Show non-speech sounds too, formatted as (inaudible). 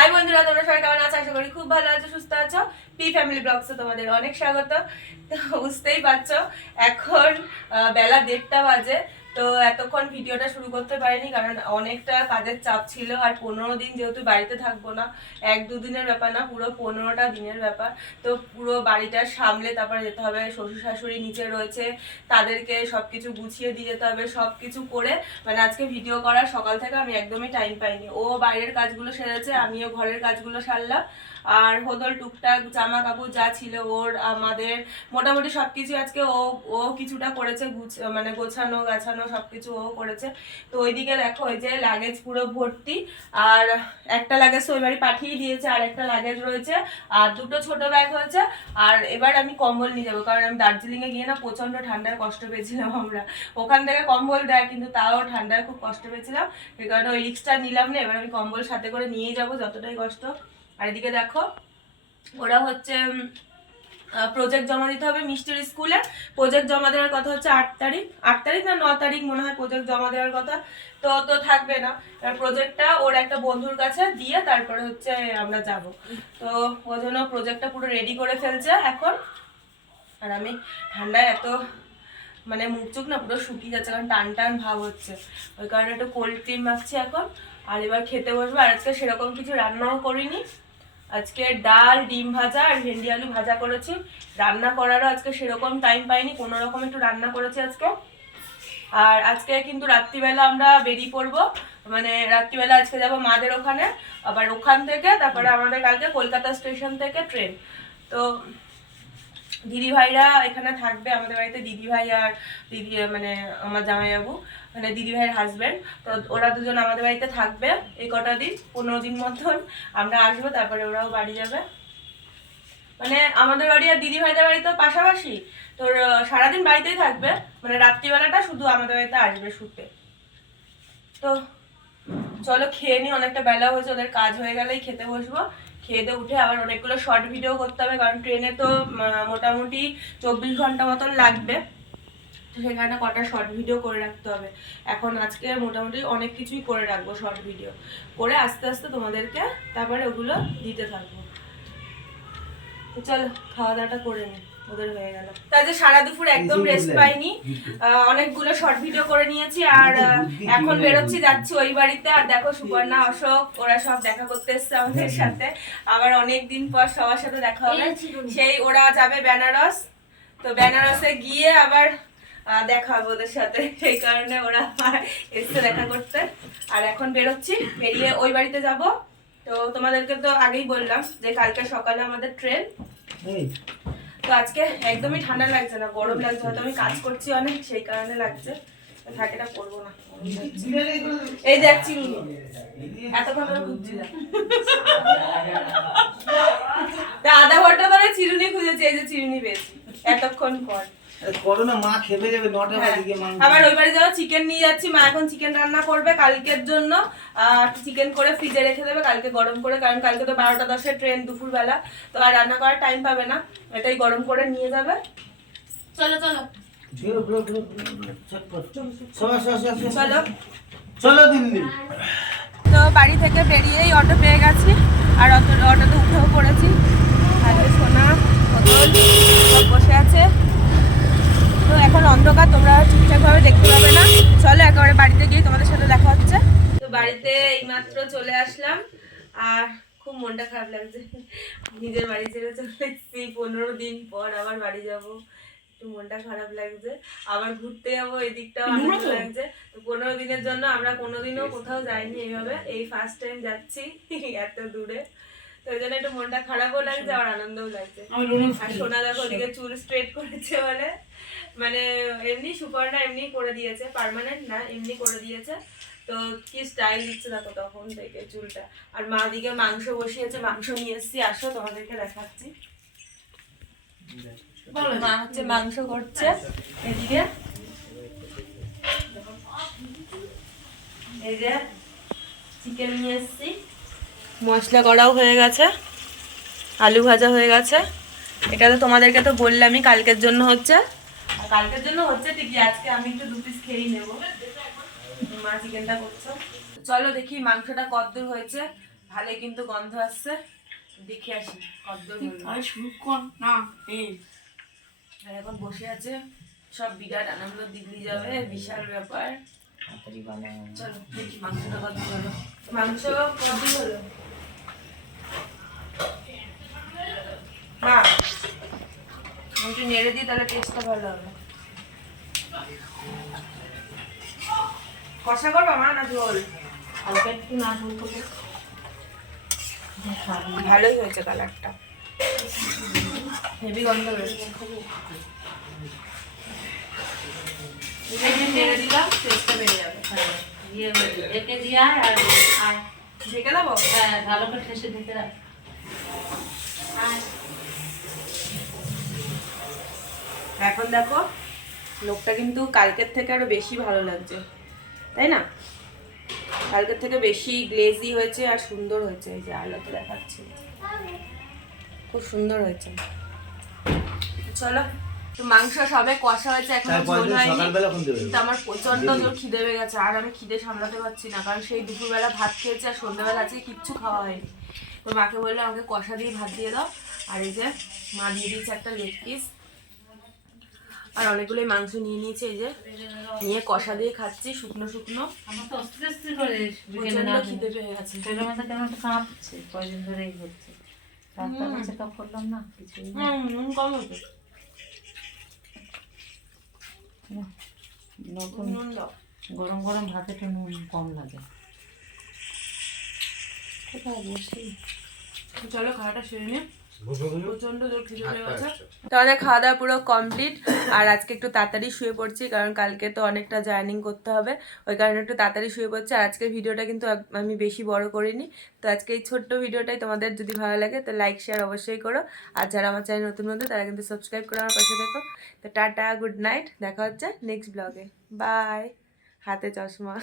High বন্ধুরা, তোমরা সবাই কেমন আছো? আশা করি খুব ভালো আছো, সুস্থ আছো। পি ফ্যামিলি ব্লগসে তোমাদের অনেক স্বাগত। তো বুঝতেই পারছ, এখন বেলা দেড়টা বাজে। তো এতক্ষণ ভিডিওটা শুরু করতে পারিনি, কারণ অনেকটা কাজের চাপ ছিল, আর পনেরো দিন যেহেতু বাড়িতে থাকব না, এক দুদিনের ব্যাপার না, পুরো পনেরোটা দিনের ব্যাপার। তো পুরো বাড়িটা সামলে তারপরে যেতে হবে শ্বশুর শাশুড়ি নিচে রয়েছে, তাদেরকে সবকিছু গুছিয়ে দিয়ে যেতে হবে সব কিছু করে। মানে আজকে ভিডিও করার সকাল থেকে আমি একদমই টাইম পাইনি। ও বাইরের কাজগুলো সেরেছে, আমিও ঘরের কাজগুলো সারলাম। আর হোদল, টুকটাক জামা কাপড় যা ছিল ওর, আমাদের, মোটামুটি সবকিছু আজকে ও ও কিছুটা করেছে, গুছ মানে গোছানো, গাছানো সবকিছু ও করেছে। তো ওইদিকে দেখো, ওই যে লাগেজ পুরো ভর্তি, আর একটা লাগেজ তো ওই বাড়ি পাঠিয়ে দিয়েছে, আর একটা লাগেজ রয়েছে, আর দুটো ছোট ব্যাগ হয়েছে, আর এবার আমি কম্বল নিয়ে যাব, কারণ আমি দার্জিলিংয়ে গিয়ে না প্রচণ্ড ঠান্ডার কষ্ট পেয়েছিলাম আমরা। ওখান থেকে কম্বল দেয়, কিন্তু তাও ঠান্ডায় খুব কষ্ট পেয়েছিলাম এই কারণে ওই রিক্সটা নিলাম না, এবার আমি কম্বল সাথে করে নিয়ে যাব, যতটাই কষ্ট। আর এদিকে দেখো, ওরা হচ্ছে প্রজেক্ট জমা দিতে হবে মিষ্টির স্কুলে। প্রজেক্ট জমা দেওয়ার কথা হচ্ছে আট তারিখ। আট তারিখ না, ন তারিখ মনে হয় প্রজেক্ট জমা দেওয়ার কথা। তো তো থাকবে না। এবার প্রজেক্টটা ওর একটা বন্ধুর কাছে দিয়ে তারপরে হচ্ছে আমরা যাব। তো ওই জন্য প্রজেক্টটা পুরো রেডি করে ফেলছে এখন। আর আমি ঠান্ডায় এত মানে মুখ চোখ না পুরো শুকিয়ে যাচ্ছে, কারণ টান টান ভাব হচ্ছে। ওই কারণে একটু কোল্ড ক্রিম মাখছি এখন। আর এবার খেতে বসবো। আর আজকে সেরকম কিছু রান্নাও করিনি। আজকে ডাল, ডিম ভাজা আর ভেন্ডি আলু ভাজা করেছি। রান্না করারও আজকে সেরকম টাইম পাইনি, কোনো রকম একটু রান্না করেছি আজকে। আর আজকে কিন্তু রাত্রিবেলা আমরা বেরিয়ে পড়ব। মানে রাত্রিবেলা আজকে যাব মাদের ওখানে, আবার ওখান থেকে, তারপরে আমাদের কালকে কলকাতা স্টেশন থেকে ট্রেন তো দিদি ভাইরা এখানে থাকবে, আমাদের বাড়িতে দিদি ভাই আর দিদি মানে আমার জামাইবাবু মানে দিদি ভাইয়ের হাজবেন্ড তো ওরা দুজন আমাদের বাড়িতে থাকবে এই কটা দিন, পনেরো দিন মতন। আমরা আসব, তারপরে ওরাও বাড়ি যাবে। মানে আমাদের বাড়ি আর দিদি ভাইদের বাড়ি তো পাশাপাশি। তোর সারাদিন বাড়িতেই থাকবে মানে রাত্রিবেলাটা শুধু আমাদের বাড়িতে আসবে শুতে। তো চলো, খেয়ে নি, অনেকটা বেলা হয়েছে, ওদের কাজ হয়ে গেলেই খেতে বসবো। খেয়ে উঠে আবার অনেকগুলো শর্ট ভিডিও করতে হবে, কারণ ট্রেনে তো মোটামুটি চব্বিশ ঘণ্টা মতন লাগবে। তো কারণে কটা শর্ট ভিডিও করে রাখতে হবে। এখন আজকে মোটামুটি অনেক কিছুই করে রাখব শর্ট ভিডিও করে আস্তে আস্তে তোমাদেরকে তারপরে ওগুলো দিতে থাকব। চলো খাওয়া দাওয়াটা করে নি ওদের হয়ে গেল। তাই সারা দুপুর একদম রেস্ট পাইনি। আহ, অনেকগুলো শর্ট ভিডিও করে নিয়েছি আর এখন বেরোচ্ছি যাচ্ছি ওই বাড়িতে। আর দেখো সুপর্ণা অশোক ওরা সব দেখা করতে এসছে আমাদের সাথে। আবার অনেক দিন পর সবার সাথে দেখা হবে। সেই ওরা যাবে বেনারস। তো বেনারসে গিয়ে আবার আহ, দেখা হবে ওদের সাথে। সেই কারণে ওরা এসছে দেখা করতে। আর এখন বেরোচ্ছি বেরিয়ে ওই বাড়িতে যাব। তো তোমাদেরকে তো আগেই বললাম যে কালকে সকালে আমাদের ট্রেন তো আজকে একদমই ঠান্ডা লাগছে না, গরম লাগছে, হয়তো আমি কাজ করছি অনেক, সেই কারণে লাগছে। এটা করব না। এই দেখ চিরুনি এতক্ষণ ধরে খুঁজছি আধা ঘণ্টা ধরে চিরুনি খুঁজেছি, এই যে চিরুনি পেয়েছি। এতক্ষণ পর। মা খেপে যাবে নটা হ্যাঁ। বাজে আবার ওই বাড়ি যাওয়া চিকেন নিয়ে যাচ্ছি। মা এখন চিকেন রান্না করবে কালকের জন্য। চিকেন করে ফ্রিজে রেখে দেবে কালকে গরম করে কারণ কালকে তো বারোটা দশের ট্রেন দুপুরবেলা। তো আর রান্না করার টাইম পাবে না। এটাই গরম করে নিয়ে যাবে। চলো চলো। চলো চলো। দিল্লি। তো বাড়ি থেকে বেরিয়েই অটো পেয়ে গেছি। আর অটো অটোতে উঠেও পড়েছি। আর সোনা বসে আছে। অন্ধকার তোমরা ঠিকঠাকভাবে দেখতে পাবে না। চলো একেবারে বাড়িতে গিয়ে তোমাদের সাথে দেখা হচ্ছে। তো বাড়িতে এইমাত্র চলে আসলাম আর খুব মনটা খারাপ লাগছে। নিজের বাড়ি ছেড়ে চলে এসেছি। পনেরো দিন পর আবার বাড়ি যাব। একটু মনটা খারাপ লাগছে। আবার ঘুরতে যাব এদিকটাও আনন্দ লাগছে। তো পনেরো দিনের জন্য আমরা কোনোদিনও কোথাও যাইনি এইভাবে। এই ফার্স্ট টাইম যাচ্ছি (laughs) এত দূরে। তো ওই জন্য একটু মনটা খারাপও লাগছে আর আনন্দও লাগছে। আর সোনা দেখো ওদিকে চুল স্ট্রেট করেছে বলে। মানে এমনি সুপারটা এমনি করে দিয়েছে পার্মানেন্ট না এমনি করে দিয়েছে। তো কি স্টাইল দিচ্ছে দেখো তখন থেকে চুলটা। আর মা দিকে মাংস বসিয়েছে মাংস নিয়ে এসেছি আসো তোমাদেরকে দেখাচ্ছি। মা হচ্ছে মাংস করছে এদিকে। এই যে চিকেন নিয়ে এসেছি। মশলা করাও হয়ে গেছে আলু ভাজা হয়ে গেছে। এটা তো তোমাদেরকে তো বললামই কালকের জন্য হচ্ছে। আর কালকের জন্য হচ্ছে ঠিকই আজকে আমি একটু দু পিস খেয়েই নেব। মা চিকেনটা করছ। চলো দেখি মাংসটা কতদূর হয়েছে। ভালোই কিন্তু গন্ধ আসছে। দেখে আসি কদ্দূর হলো। আর শুরু কর না এই। এখন বসে আছে সব বিরাট আনন্দ দিল্লি যাবে বিশাল ব্যাপার। তাড়াতাড়ি চলো দেখি মাংসটা কত হলো। মাংস কত হলো? মা একটু নেড়ে দিই তাহলে টেস্টটা ভালো হবে। কষা করবা মা না ঝোল? হালকা একটু না ঝোল করলে ভালোই হয়েছে কালারটা হেভি গন্ধ বেরোচ্ছে। নেড়ে দিলাম টেস্টটা বেড়ে যাবে। ইয়ে একে দিয়ে আর আয়। ঢেকে দেবো? হ্যাঁ ভালো করে ঠেসে দিতে রাখ। আয়। এখন দেখো লোকটা কিন্তু কালকের থেকে আরও বেশি ভালো লাগছে তাই না? কালকের থেকে বেশি গ্লেজি হয়েছে আর সুন্দর হয়েছে এই যে আলোতে দেখাচ্ছি। খুব সুন্দর হয়েছে। চলো তো মাংস সবে কষা হয়েছে এখন ঝোল হয়নি। কিন্তু আমার প্রচণ্ড জোর খিদে পেয়ে গেছে আর আমি খিদে সামলাতে পারছি না কারণ সেই দুপুরবেলা ভাত খেয়েছি আর সন্ধ্যাবেলা আজকে কিচ্ছু খাওয়া হয়নি। তো মাকে বলল আমাকে কষা দিয়ে ভাত দিয়ে দাও। আর এই যে মা দিয়ে দিয়েছে একটা লেগ পিস আর অনেকগুলোই মাংস নিয়ে নিয়েছে এই যে নিয়ে কষা দিয়ে খাচ্ছি শুকনো শুকনো। তো খিদে পেয়ে গেছে। কয়দিন হচ্ছে। করলাম না কিছুই নুন কম হতো নতুন নুন গরম গরম ভাতে একটু নুন কম লাগে। কোথায় বসি। চলো খাওয়াটা সেরে নিই প্রচণ্ড জোর খিদে পেয়ে গেছে। তো আমাদের খাওয়া দাওয়া পুরো কমপ্লিট আর আজকে একটু তাড়াতাড়ি শুয়ে পড়ছি কারণ কালকে তো অনেকটা জার্নিং করতে হবে। ওই কারণে একটু তাড়াতাড়ি শুয়ে পড়ছি। আর আজকের ভিডিওটা কিন্তু আমি বেশি বড় করিনি। তো আজকে এই ছোট্ট ভিডিওটাই তোমাদের যদি ভালো লাগে তো লাইক শেয়ার অবশ্যই করো। আর যারা আমার চ্যানেল নতুন বন্ধু তারা কিন্তু সাবস্ক্রাইব করে আমার পাশে দেখো তো টাটা গুড নাইট দেখা হচ্ছে নেক্সট ব্লগে বাই হাতে চশমা।